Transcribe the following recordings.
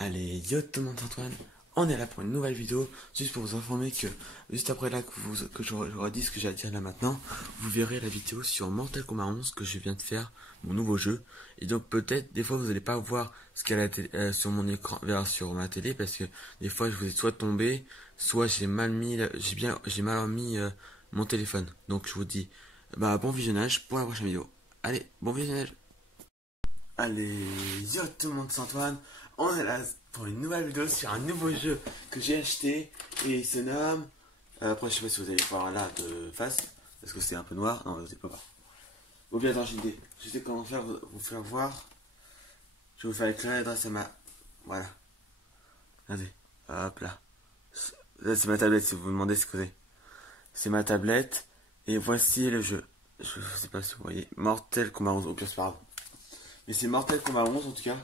Allez, yo tout le monde, c'est Antoine. On est là pour une nouvelle vidéo, juste pour vous informer que juste après là que j'aurai dit ce que j'ai à dire là maintenant, vous verrez la vidéo sur Mortal Kombat 11 que je viens de faire, mon nouveau jeu. Et donc peut-être des fois vous n'allez pas voir ce qu'il y a sur mon écran, sur ma télé, parce que des fois je vous ai soit tombé, soit j'ai mal mis, j'ai mal mis mon téléphone. Donc je vous dis, bah bon visionnage pour la prochaine vidéo. Allez, bon visionnage. Allez, yo tout le monde, c'est Antoine. On est là pour une nouvelle vidéo sur un nouveau jeu que j'ai acheté et il se nomme. Après, je sais pas si vous allez voir là de face parce que c'est un peu noir. Non, vous allez pas voir. Bon, bien, attends, j'ai une idée. Je sais comment faire, vous faire voir. Je vais vous faire éclairer grâce à ma. Voilà. Regardez. Hop là. Là, c'est ma tablette si vous vous demandez ce que c'est. C'est ma tablette et voici le jeu. Je sais pas si vous voyez. Mortal Kombat 11. Au pire, c'est pas grave. Mais c'est Mortal Kombat 11 en tout cas.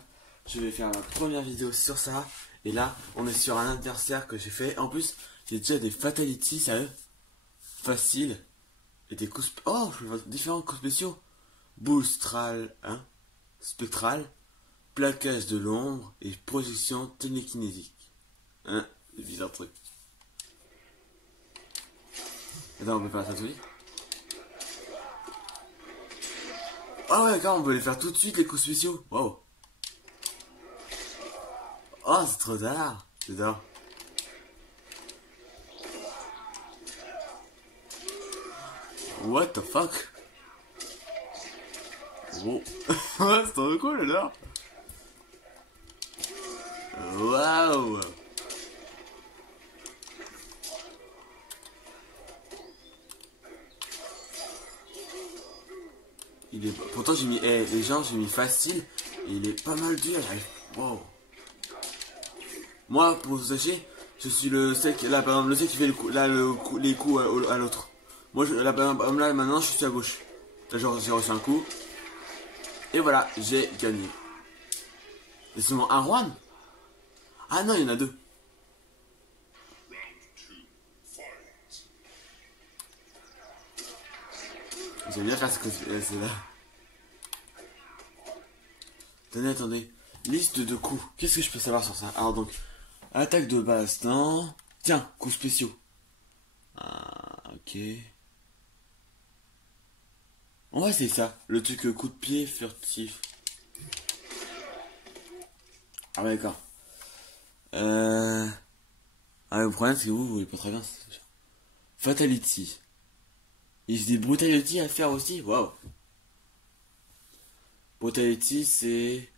Je vais faire ma première vidéo sur ça. Et là, on est sur un adversaire que j'ai fait. En plus, j'ai déjà des fatalities, sérieux. Facile. Et des coups... Oh, je vois différents coups spéciaux. Boostral, hein. Spectral. Plaquage de l'ombre. Et projection télékinésique. Hein. C'est bizarre truc. Attends, on peut faire ça tout de suite. Ah ouais, d'accord, on peut les faire tout de suite, les coups spéciaux. Wow. Oh, c'est trop tard. J'adore. What the fuck? Wow. Ouais, c'est trop cool, j'adore. Waouh. Il est... Pourtant, j'ai mis... les gens, j'ai mis facile. Et il est pas mal dur, j'arrive... Wow. Moi, pour vous sachiez, je suis le sec, là par exemple, le sec qui fait les coups à l'autre. Moi, là par exemple, là maintenant, je suis à gauche. Là, j'ai reçu un coup. Et voilà, j'ai gagné. C'est seulement un Juan? Ah non, il y en a deux. J'aime bien faire ce que c'est là. Attendez. Liste de coups. Qu'est-ce que je peux savoir sur ça? Alors donc, attaque de base, non. Tiens, coups spéciaux. Ah, ok. On va essayer ça. Le truc coup de pied furtif. Ah ouais, d'accord. Ah, le problème c'est que vous voyez pas très bien. Fatality. Il y a des brutality à faire aussi. Waouh. Brutality c'est...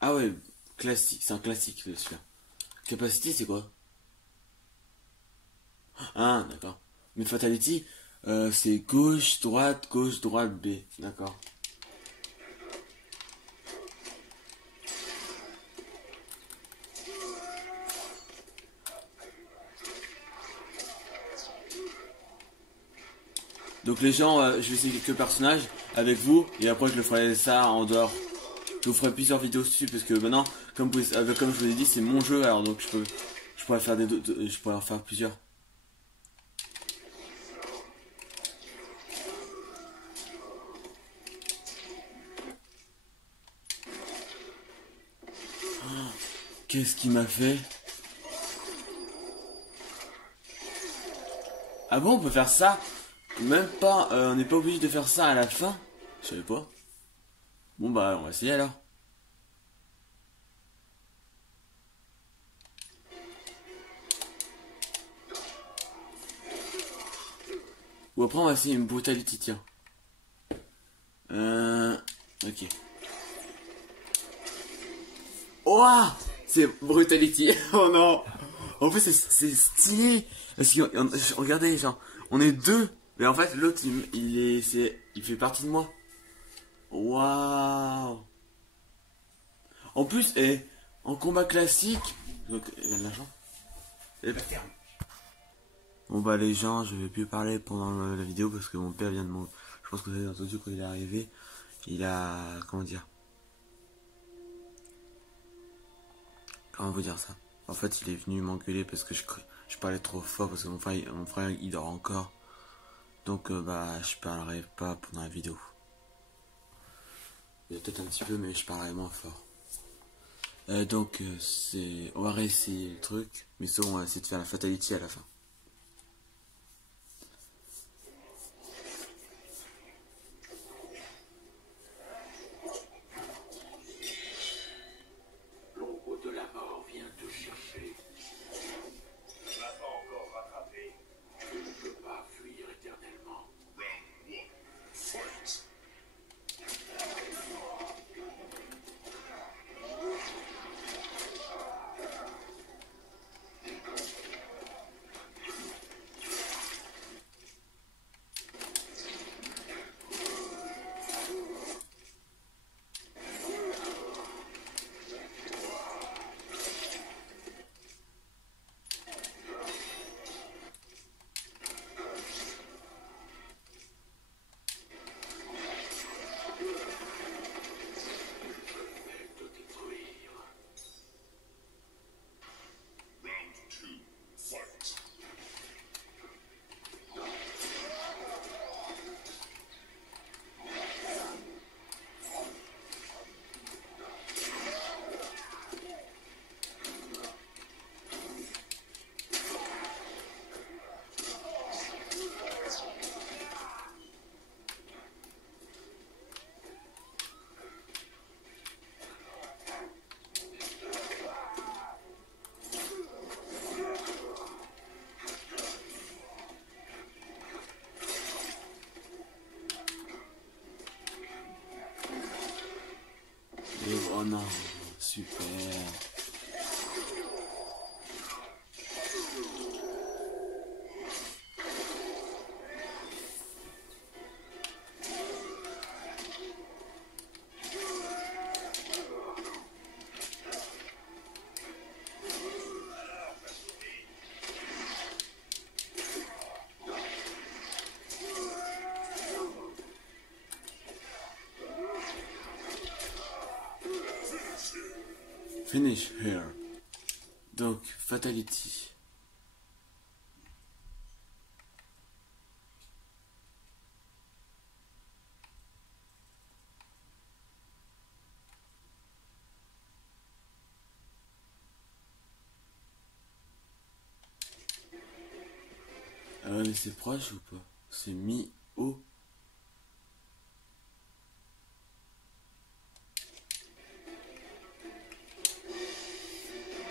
Ah ouais, classique. C'est un classique celui-là. Capacity c'est quoi? Ah, d'accord. Mais Fatality, c'est gauche, droite, B. D'accord. Donc les gens, je vais essayer quelques personnages avec vous, et après je le ferai ça en dehors. Je vous ferai plusieurs vidéos dessus, parce que maintenant, comme je vous ai dit, c'est mon jeu, alors donc je pourrais faire je pourrais en faire plusieurs. Qu'est-ce qu'il m'a fait? Ah bon, on peut faire ça? Même pas, on n'est pas obligé de faire ça à la fin? Je savais pas. Bon bah, on va essayer alors. Ou après on va essayer une brutality, tiens. Ok. Oh, c'est brutality. Oh non. En fait c'est stylé. Parce que regardez, genre, on est deux. Mais en fait l'autre il fait partie de moi. Waouh. En plus, en combat classique. Donc, il y a de l'argent. Bon bah les gens, je vais plus parler pendant la vidéo parce que mon père vient de mon... Je pense que vous avez entendu quand il est arrivé. Il a... Comment dire? Comment vous dire ça? En fait il est venu m'engueuler parce que je parlais trop fort parce que mon frère il dort encore. Donc bah je parlerai pas pendant la vidéo. Peut-être un petit peu mais je parlerai moins fort. On va réessayer le truc, mais ça on va essayer de faire la fatality à la fin. L'ombre de la mort vient te chercher. Tu m'as pas encore rattrapé. Tu ne peux pas fuir éternellement. Round 1. Fight. Et oh non, super. Finish here. Donc, fatality. Mais c'est proche ou pas? C'est mi-haut.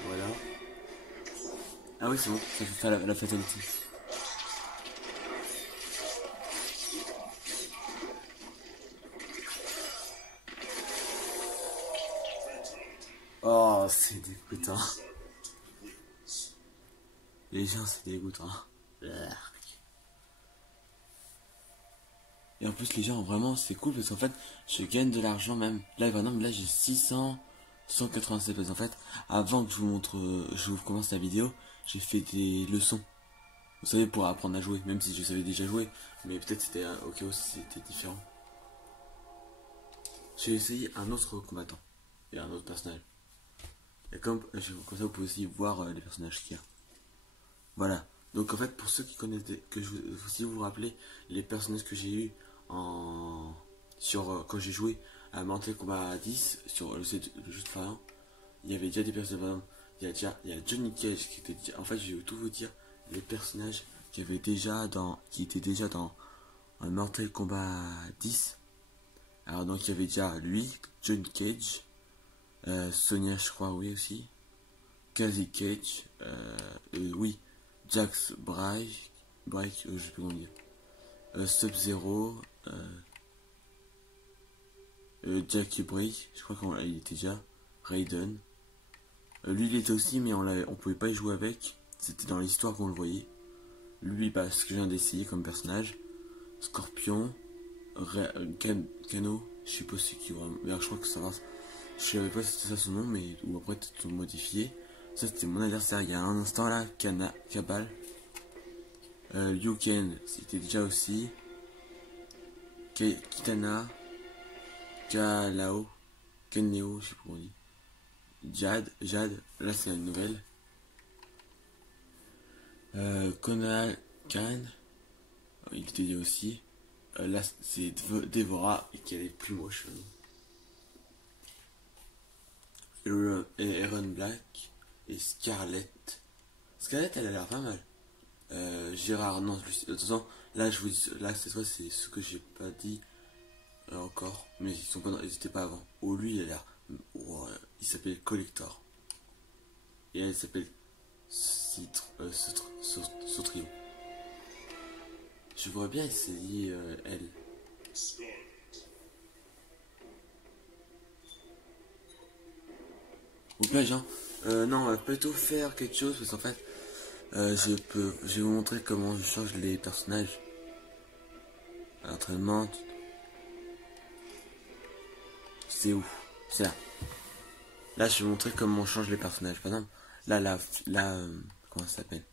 Voilà. Ah oui, c'est bon, ça fait faire la fatality. Oh, c'est dégoûtant. Les gens, c'est dégoûtant. Et en plus, les gens, vraiment, c'est cool parce qu'en fait, je gagne de l'argent même. Là, par exemple, là, j'ai 187 parce qu'en fait, avant que je vous montre, je vous commence la vidéo, j'ai fait des leçons. Vous savez, pour apprendre à jouer, même si je savais déjà jouer, mais peut-être c'était au cas où c'était différent. J'ai essayé un autre combattant et un autre personnage. Et comme ça, vous pouvez aussi voir les personnages qu'il y a. Voilà. Donc en fait, pour ceux qui connaissent, si vous vous rappelez les personnages que j'ai eu quand j'ai joué à Mortal Kombat 10 sur le jeu de Variant, il y avait déjà des personnages. Il y a Johnny Cage qui était déjà. En fait, je vais tout vous dire les personnages qui étaient déjà dans Mortal Kombat 10. Alors donc il y avait déjà lui, Johnny Cage, Sonya, je crois, oui aussi, Casey Cage, oui, Jax Break, je sais plus comment dire, Sub-Zero, Jackie Break, je crois qu'il était déjà, Raiden. Lui il était aussi, mais on pouvait pas y jouer avec, c'était dans l'histoire qu'on le voyait. Lui, bah, ce que je viens d'essayer comme personnage, Scorpion, Kano, je sais pas c'est qui vraiment, mais je crois que ça va. Je savais pas si c'était ça son nom, mais ou après peut-être modifié. Ça c'était mon adversaire il y a un instant là, Kabal. Liu Kang, c'était déjà aussi. Kitana, Kalao, Kenleo, je sais pas comment on dit. Jade, là c'est une nouvelle. Konal Khan, il était déjà aussi. Là c'est Devora et qui est plus moche. et Aaron Black et Scarlett. Scarlett, elle a l'air pas mal. Gérard, non, lui, de toute façon, là cette fois c'est ce que j'ai pas dit encore, mais ils étaient pas avant. Oh, lui il a l'air, il s'appelle Collector et elle s'appelle Sautrio. Je vois bien essayer elle. Ou pas genre, non, on va plutôt faire quelque chose parce qu'en fait, je vais vous montrer comment je change les personnages. À l'entraînement, c'est où? C'est là. Là, je vais vous montrer comment on change les personnages. Par exemple, là, comment ça s'appelle?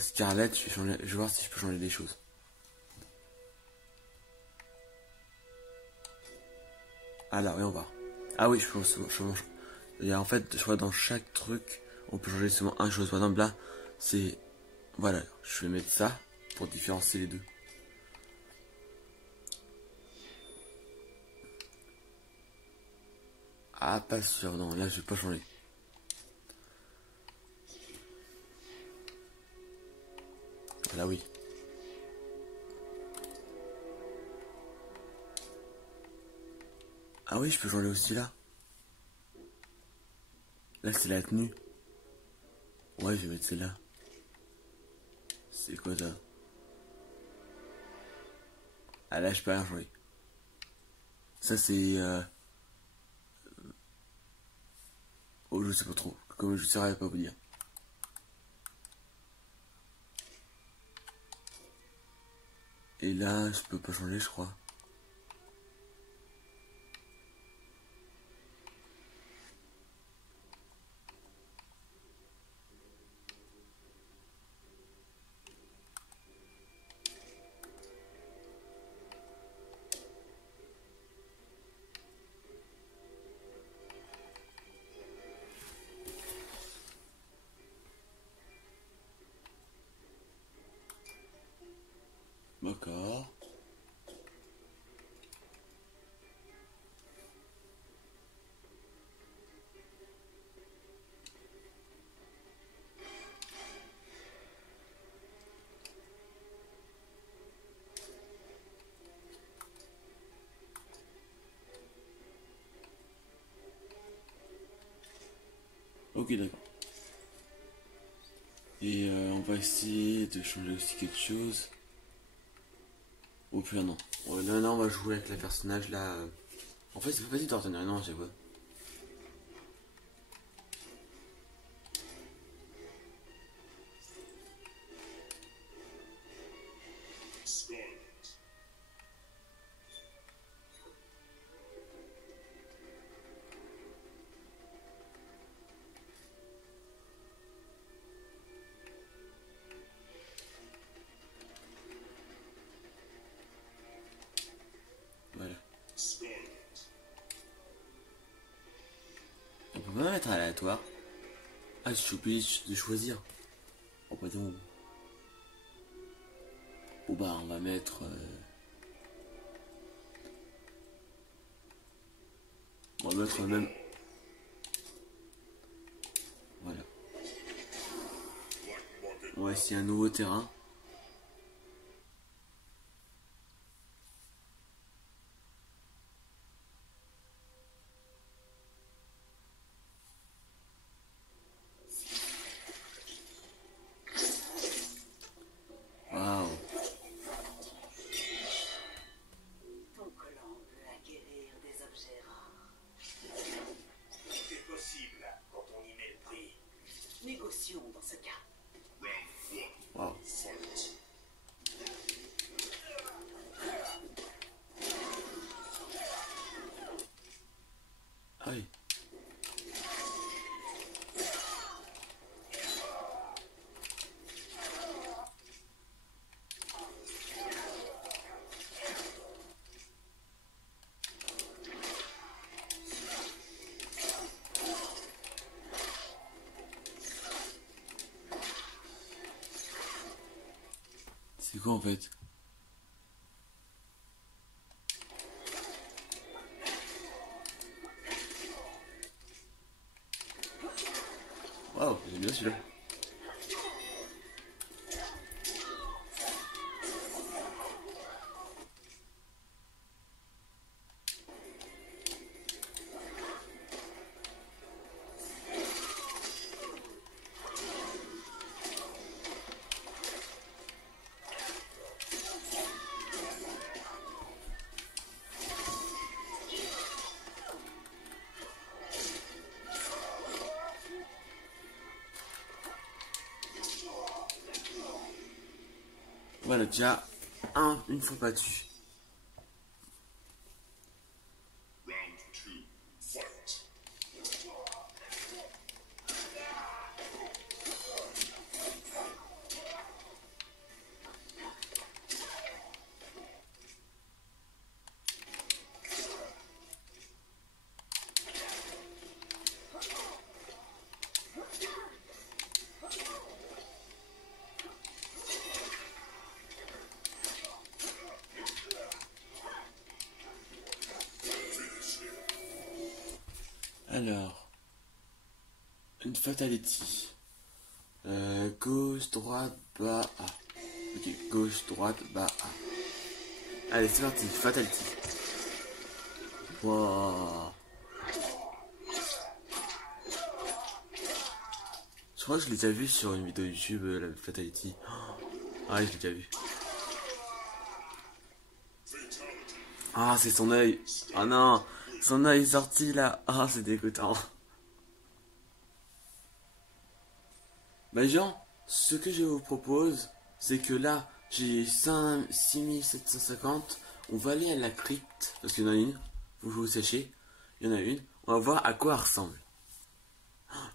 Scarlett, je vais voir si je peux changer des choses. Ah là, oui, on va. Ah oui, je pense. Et en fait, je crois dans chaque truc, on peut changer seulement une chose. Par exemple, là, c'est. Voilà, je vais mettre ça pour différencier les deux. Ah, pas sûr, non, là, je vais pas changer. Là, oui. Ah oui, je peux changer aussi là. Là, c'est la tenue. Ouais, je vais mettre celle-là. C'est quoi ça? Ah là, je peux rien changer. Ça, c'est... Oh, je sais pas trop. Comme je saurais pas vous dire. Et là, je peux pas changer, je crois. D'accord. Ok, d'accord. Et on va essayer de changer aussi quelque chose. Oh putain, non. Ouais, là, on va jouer avec le personnage là. En fait, c'est pas facile de retenir. Non, j'ai pas. Voilà. On peut pas mettre aléatoire. Ah, je suis obligé de choisir. Oh, bah non. Oh, bah, on va mettre. On va mettre même. Voilà. On va essayer un nouveau terrain. Waouh. Ton collant peut acquérir des objets rares. Tout est possible quand on y met le prix. Négocions dans ce cas. Waouh. Ah oui. C'est quoi en fait? Waouh, j'aime bien celui-là. Voilà, déjà une fois battu. Round 2, fight. Alors, une fatality. Gauche, droite, bas, A. Ok, gauche, droite, bas, A. Allez, c'est parti, fatality. Wow. Je crois que je l'ai déjà vu sur une vidéo YouTube, la fatality. Oh, ouais, je l'ai déjà vu. Ah, c'est son œil. Oh non, son œil est sorti là. Ah, c'est dégoûtant. Bah gens, ce que je vous propose, c'est que là, j'ai 6750. On va aller à la crypte, parce qu'il y en a une. Vous sachez, il y en a une. On va voir à quoi elle ressemble.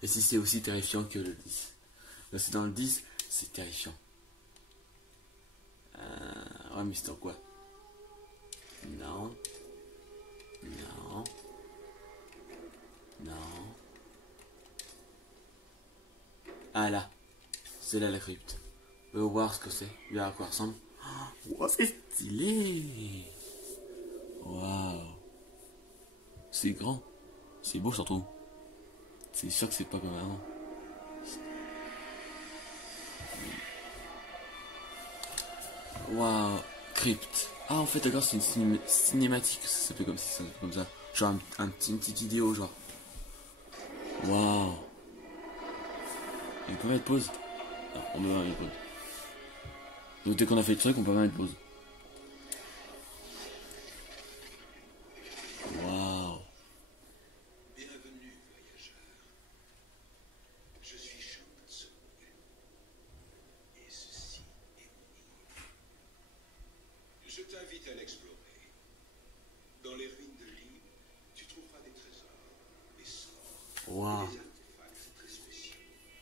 Et si c'est aussi terrifiant que le 10. Parce que dans le 10, c'est terrifiant. Ouais, mais c'est en quoi? Non. Non. Non. Ah là. C'est là la crypte. On va voir ce que c'est. Bien à quoi ressemble. Oh, c'est stylé. Waouh. C'est grand. C'est beau surtout. C'est sûr que c'est pas comme avant. Waouh. Crypte. Ah en fait d'accord, c'est une cinématique. Ça s'appelle comme ça, comme ça. Genre une petite vidéo genre. Waouh. Il peut mettre pause. Non, on peut pas mettre pause. Donc dès qu'on a fait le truc, on peut pas mettre pause. Waouh. Bienvenue, voyageur. Je suis Shang Tsung. Et ceci est mon île. Je t'invite à l'explorer. Dans les ruines de l'île, tu trouveras des trésors, des sorts, Waouh. des artefacts très spéciaux.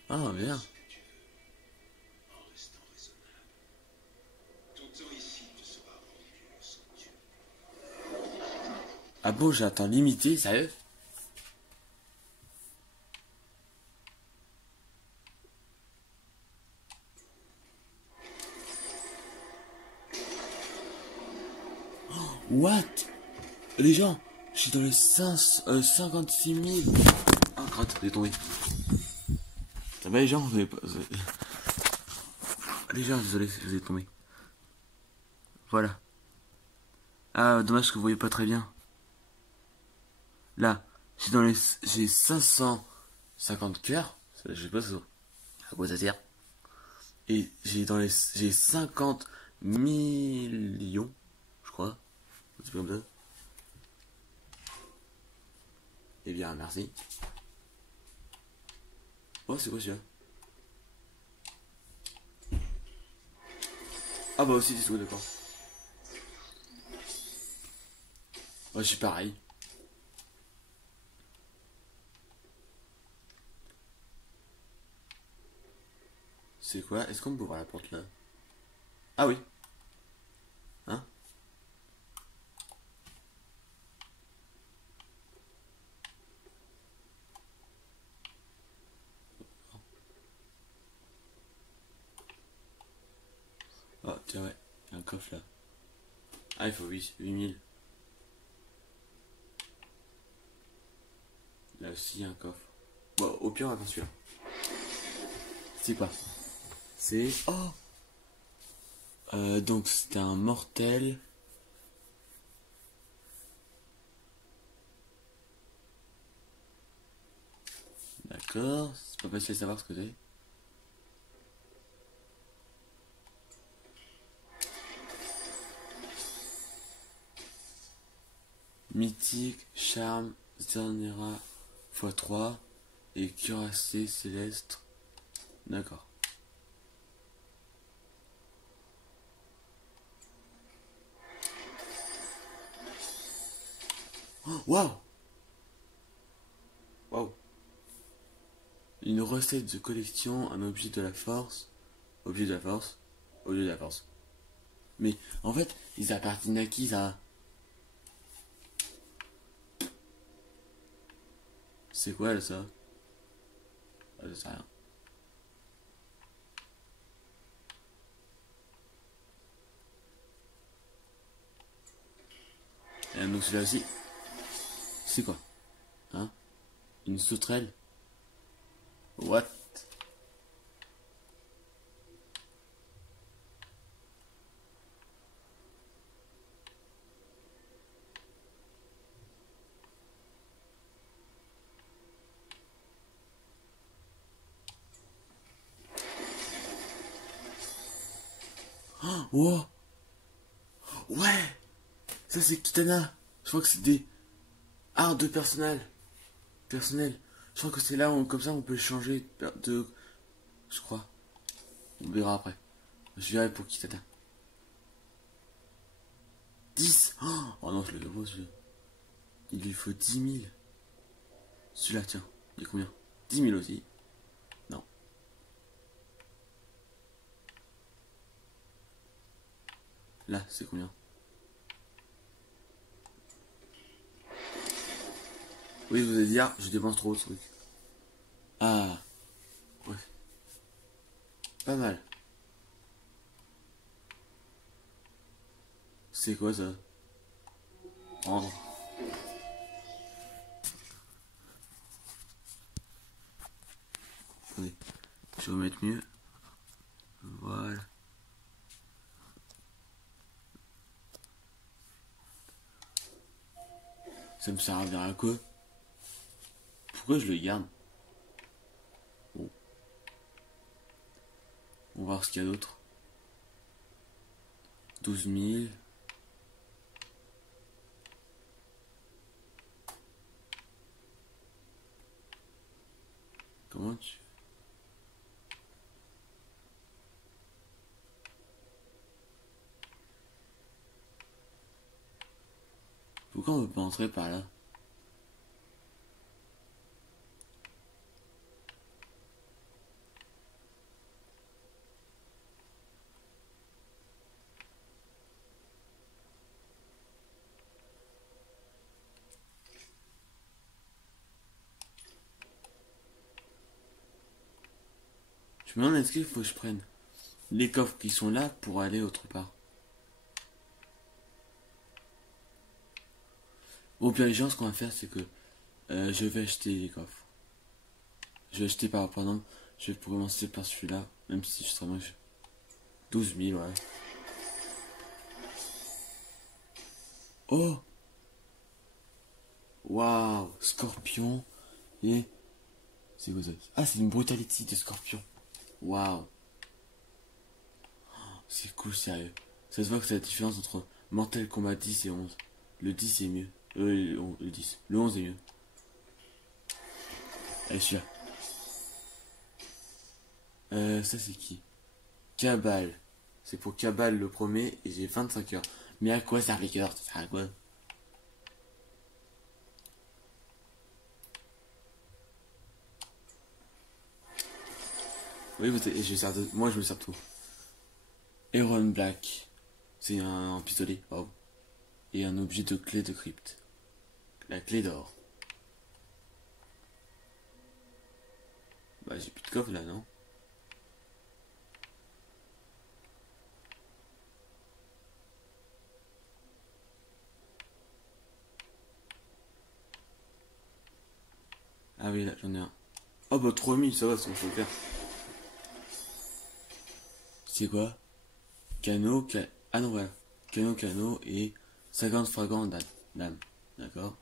Ah bien. Ce que tu veux, en restant raisonnable. Ton temps ici te sera rendu somptueux. Ah bon, j'ai un temps limité, sérieux? What? Les gens, je suis dans les 56 000. Ah, crotte, j'ai tombé. Ça va les gens, vous avez pas... Les gens, désolé, vous êtes tombé. Voilà. Ah, dommage que vous voyez pas très bien. Là, j'ai 550 cœurs. Je sais pas à quoi ça sert. Et j'ai 50 millions, je crois. C'est comme ça. Eh bien, merci. Oh, c'est quoi celui-là? Ah bah aussi, c'est tout, d'accord. Ouais, je suis pareil. C'est quoi? Est-ce qu'on peut ouvrir la porte là? Ah oui. Hein? Oh, tiens, ouais. Il y a un coffre là. Ah, il faut 8000. Là aussi, il y a un coffre. Bon, au pire, on va faire celui-là. C'est quoi? C'est... Oh donc c'était un mortel. D'accord, c'est pas facile de savoir ce que c'est. Mythique, charme, Zernera x3 et cuirassé céleste. D'accord. Waouh! Waouh! Une recette de collection, un objet de la force. Objet de la force. Objet de la force. Mais en fait, ils appartiennent à qui ça? C'est quoi là ça? Ah, je sais rien. Et donc celui-là aussi. C'est quoi? Hein? Une sauterelle? What? Oh! Ouais! Ça c'est Kitana! Je crois que c'est des arts de personnel. Je crois que c'est là où, comme ça on peut changer de... Je crois. On verra après. Je verrai pour Kitana. 10! Oh non, je le vois celui-là. Il lui faut 10 000. Celui-là, tiens. Il y a combien? 10 000 aussi. Non. Là, c'est combien? Oui, vous allez dire, je dépense trop ce truc. Ah. Ouais. Pas mal. C'est quoi ça? Prendre. Attendez. Je vais remettre mieux. Voilà. Ça me servira à quoi? Pourquoi je le garde? Bon. On va voir ce qu'il y a d'autre. 12 000. Comment tu... Pourquoi on peut pas entrer par là? Je me demande est-ce qu'il faut que je prenne les coffres qui sont là pour aller autre part. Au pire des gens, ce qu'on va faire, c'est que je vais acheter les coffres. Je vais acheter par exemple, je vais commencer par celui-là, même si je serais moche. 12 000, ouais. Oh! Waouh! Scorpion. Et... C'est quoi ça? Ah, c'est une brutalité de scorpion. Waouh! C'est cool, sérieux. Ça se voit que c'est la différence entre Mortal Kombat 10 et 11. Le 10 est mieux. Le 10. Le 11 est mieux. Allez, celui-là. Ça c'est qui? Cabal. C'est pour Cabal le premier et j'ai 25 heures. Mais à quoi ça rigueur? Ça sert à quoi? Oui, moi je me sers de tout. Aaron Black. C'est un pistolet. Wow. Et un objet de clé de crypte. La clé d'or. Bah j'ai plus de coffre là, non? Ah oui, là j'en ai un. Oh bah 3000, ça va, ça on peut le faire. C'est quoi? Ah non, voilà. Cano et 50 fragments d'âme. D'accord.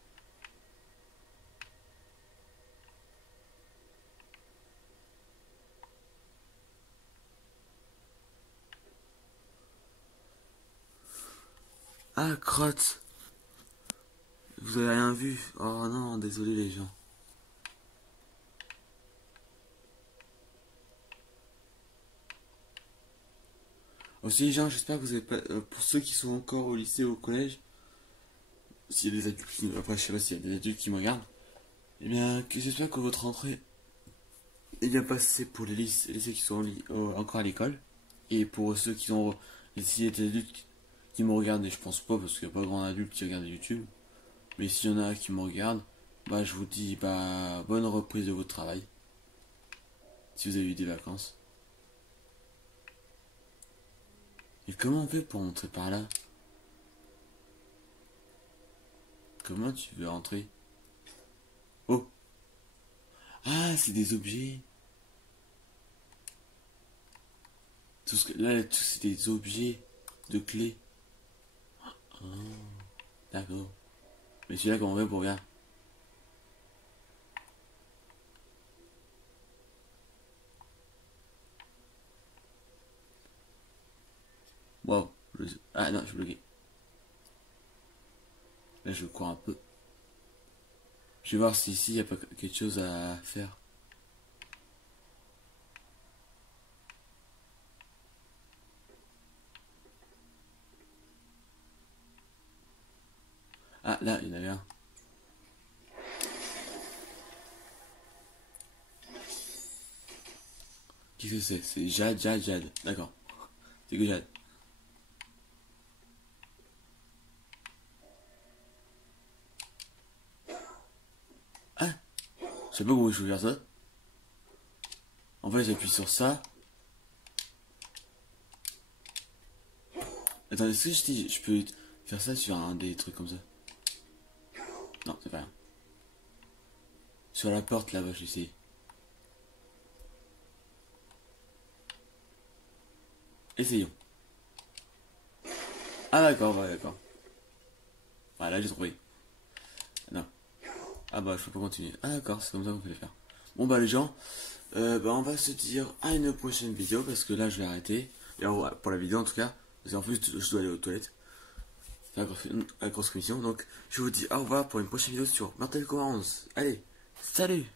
Ah, crotte. Vous avez rien vu. Oh non, désolé les gens. Aussi les gens, j'espère que vous avez pas... pour ceux qui sont encore au lycée ou au collège, s'il y a des adultes qui... Après, je sais pas s'il y a des adultes qui me regardent, eh bien, j'espère que votre rentrée est bien passée pour les lycées qui sont encore à l'école. Et pour ceux qui sont... S'il y a des adultes qui me regardent, et je pense pas, parce qu'il n'y a pas grand adulte qui regarde YouTube, mais s'il y en a qui me regardent, bah je vous dis bah bonne reprise de votre travail. Si vous avez eu des vacances. Et comment on fait pour entrer par là? Comment tu veux rentrer? Oh! Ah, c'est des objets. Là, tout c'est des objets de clés. Oh, d'accord. Mais celui-là, comment on fait pour regarder? Wow. Ah non, je suis bloqué. Là, je cours un peu. Je vais voir si ici, il n'y a pas quelque chose à faire. Ah, là, il y en avait un. Qu'est-ce que c'est? C'est Jade. D'accord. C'est que Jade. Ah! Je sais pas comment je peux faire ça. En fait, j'appuie sur ça. Attends, est-ce que je peux faire ça sur un des trucs comme ça? Non, c'est pas rien. Sur la porte là-bas, je vais essayer. Essayons. Ah d'accord, ouais, d'accord. Ah là j'ai trouvé. Non. Ah bah je peux pas continuer. Ah d'accord, c'est comme ça qu'on peut le faire. Bon bah les gens, bah on va se dire à une prochaine vidéo parce que là je vais arrêter. Et pour la vidéo en tout cas, parce qu'en plus je dois aller aux toilettes. C'est la grosse commission. Donc je vous dis au revoir pour une prochaine vidéo sur Mortal Kombat 11. Allez, salut!